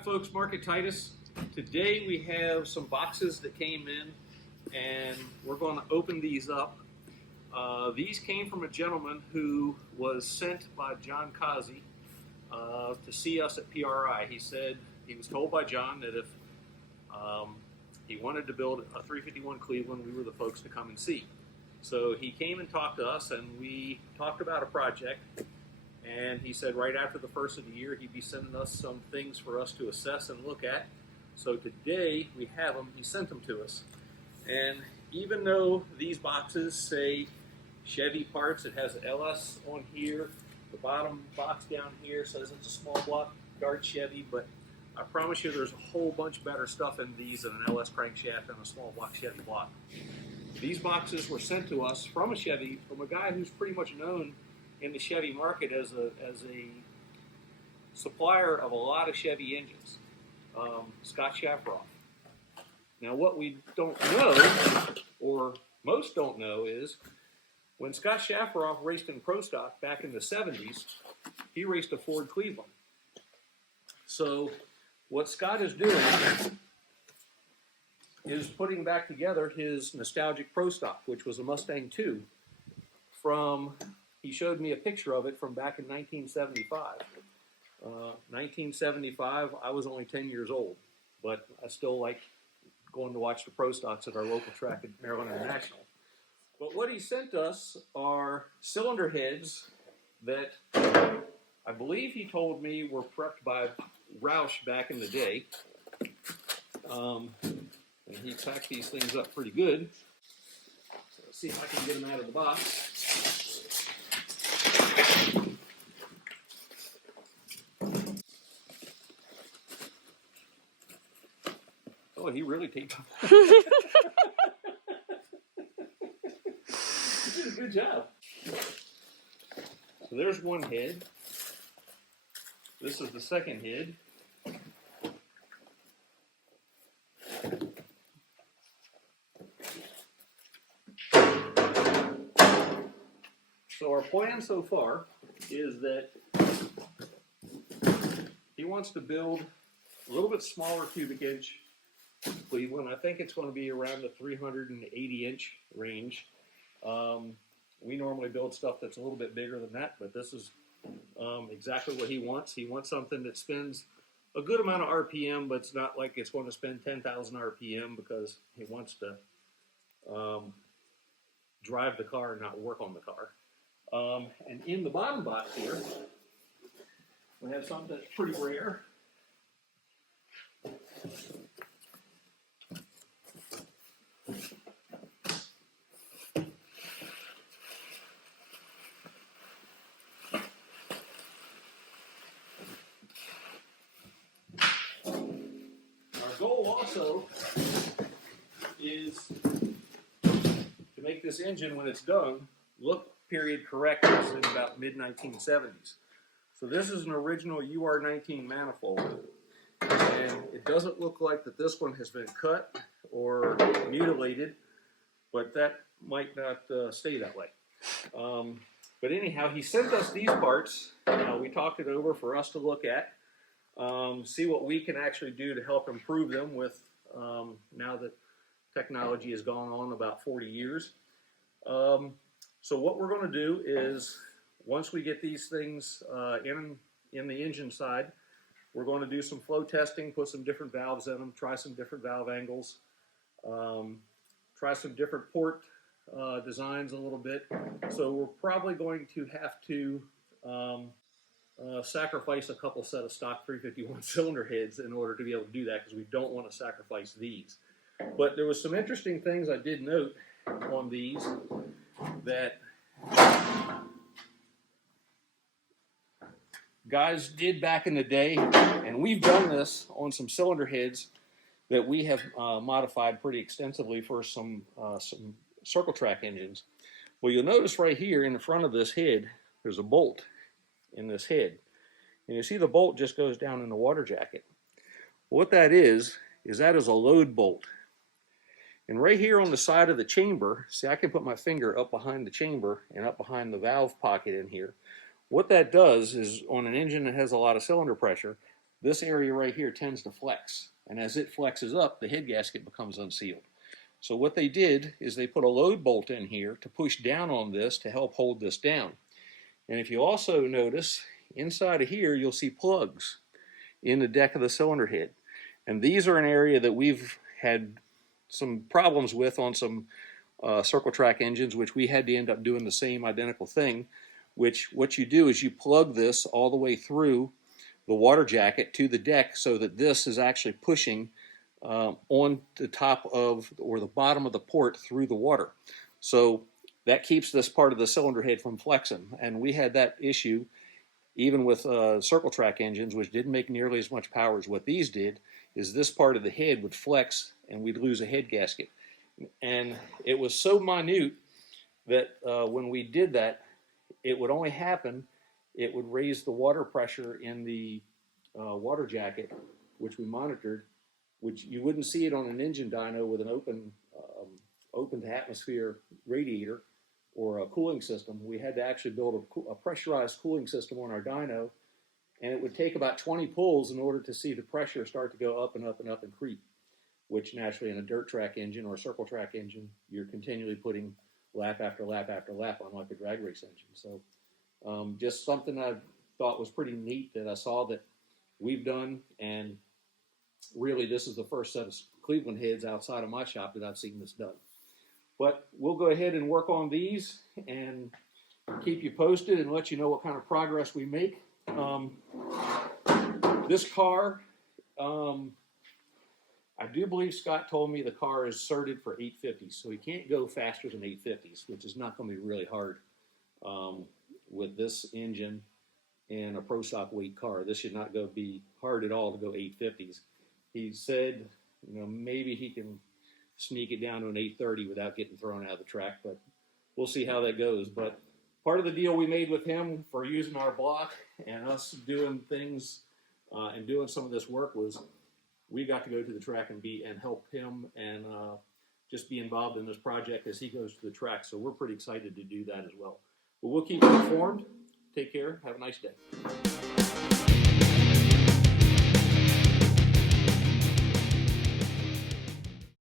Hi folks, Mark at Titus. Today we have some boxes that came in and we're going to open these up. These came from a gentleman who was sent by John Kazi to see us at PRI. He said he was told by John that if he wanted to build a 351 Cleveland, we were the folks to come and see. So he came and talked to us and we talked about a project. And he said right after the first of the year, he'd be sending us some things for us to assess and look at. So today we have them. He sent them to us. And even though these boxes say Chevy parts, it has an LS on here. The bottom box down here says it's a small block Dart Chevy, but I promise you there's a whole bunch better stuff in these than an LS crankshaft and a small block Chevy block. These boxes were sent to us from a Chevy, from a guy who's pretty much known in the Chevy market as a supplier of a lot of Chevy engines, Scott Shafiroff. Now what we don't know, or most don't know, is when Scott Shafiroff raced in Pro Stock back in the 70s, he raced a Ford Cleveland. So what Scott is doing is putting back together his nostalgic Pro Stock, which was a Mustang 2 from... He showed me a picture of it from back in 1975. 1975, I was only 10 years old, but I still like going to watch the Pro Stocks at our local track at Maryland International. But what he sent us are cylinder heads that I believe he told me were prepped by Roush back in the day. And he packed these things up pretty good. So let's see if I can get them out of the box. Oh, he really taped them. He did a good job. So there's one head. This is the second head. So our plan so far is that he wants to build a little bit smaller cubic inch Cleveland. I think it's going to be around the 380 inch range. We normally build stuff that's a little bit bigger than that, but this is exactly what he wants. He wants something that spins a good amount of RPM, but it's not like it's going to spend 10,000 RPM because he wants to drive the car and not work on the car. And in the bottom box here, we have something that's pretty rare. Our goal also is to make this engine, when it's done, look period correct as in about mid-1970s. So this is an original UR-19 Manifold, and it doesn't look like that this one has been cut or mutilated, but that might not stay that way. But anyhow, he sent us these parts. We talked it over for us to look at, see what we can actually do to help improve them with now that technology has gone on about 40 years. So what we're going to do is, once we get these things in the engine side, we're going to do some flow testing, put some different valves in them, try some different valve angles, try some different port designs a little bit. So we're probably going to have to sacrifice a couple set of stock 351 cylinder heads in order to be able to do that, because we don't want to sacrifice these. But there was some interesting things I did note on these that guys did back in the day, and we've done this on some cylinder heads that we have modified pretty extensively for some circle track engines. Well, you'll notice right here in the front of this head, there's a bolt in this head. And you see the bolt just goes down in the water jacket. What that is that is a load bolt. And right here on the side of the chamber, see, I can put my finger up behind the chamber and up behind the valve pocket in here. What that does is, on an engine that has a lot of cylinder pressure, this area right here tends to flex. And as it flexes up, the head gasket becomes unsealed. So what they did is they put a load bolt in here to push down on this to help hold this down. And if you also notice, inside of here, you'll see plugs in the deck of the cylinder head. And these are an area that we've had some problems with on some circle track engines, which we had to end up doing the same identical thing, which what you do is you plug this all the way through the water jacket to the deck so that this is actually pushing on the top of or the bottom of the port through the water. So that keeps this part of the cylinder head from flexing. And we had that issue even with circle track engines, which didn't make nearly as much power as what these did, is this part of the head would flex and we'd lose a head gasket. And it was so minute that when we did that, it would only happen, it would raise the water pressure in the water jacket, which we monitored, which you wouldn't see it on an engine dyno with an open to atmosphere radiator or a cooling system. We had to actually build a pressurized cooling system on our dyno, and it would take about 20 pulls in order to see the pressure start to go up and up and up and creep, which naturally in a dirt track engine or a circle track engine, you're continually putting lap after lap after lap on like a drag race engine. So just something I thought was pretty neat that I saw that we've done, and really this is the first set of Cleveland heads outside of my shop that I've seen this done. But we'll go ahead and work on these and keep you posted and let you know what kind of progress we make. This car, I do believe Scott told me the car is certed for 850s, so he can't go faster than 850s, which is not going to be really hard with this engine and a Pro Stock weight car. This should not be hard at all to go 850s. He said, maybe he can sneak it down to an 830 without getting thrown out of the track, but we'll see how that goes. But part of the deal we made with him for using our block and us doing things and doing some of this work was we got to go to the track and help him and just be involved in this project as he goes to the track. So we're pretty excited to do that as well. But we'll keep you informed. Take care. Have a nice day.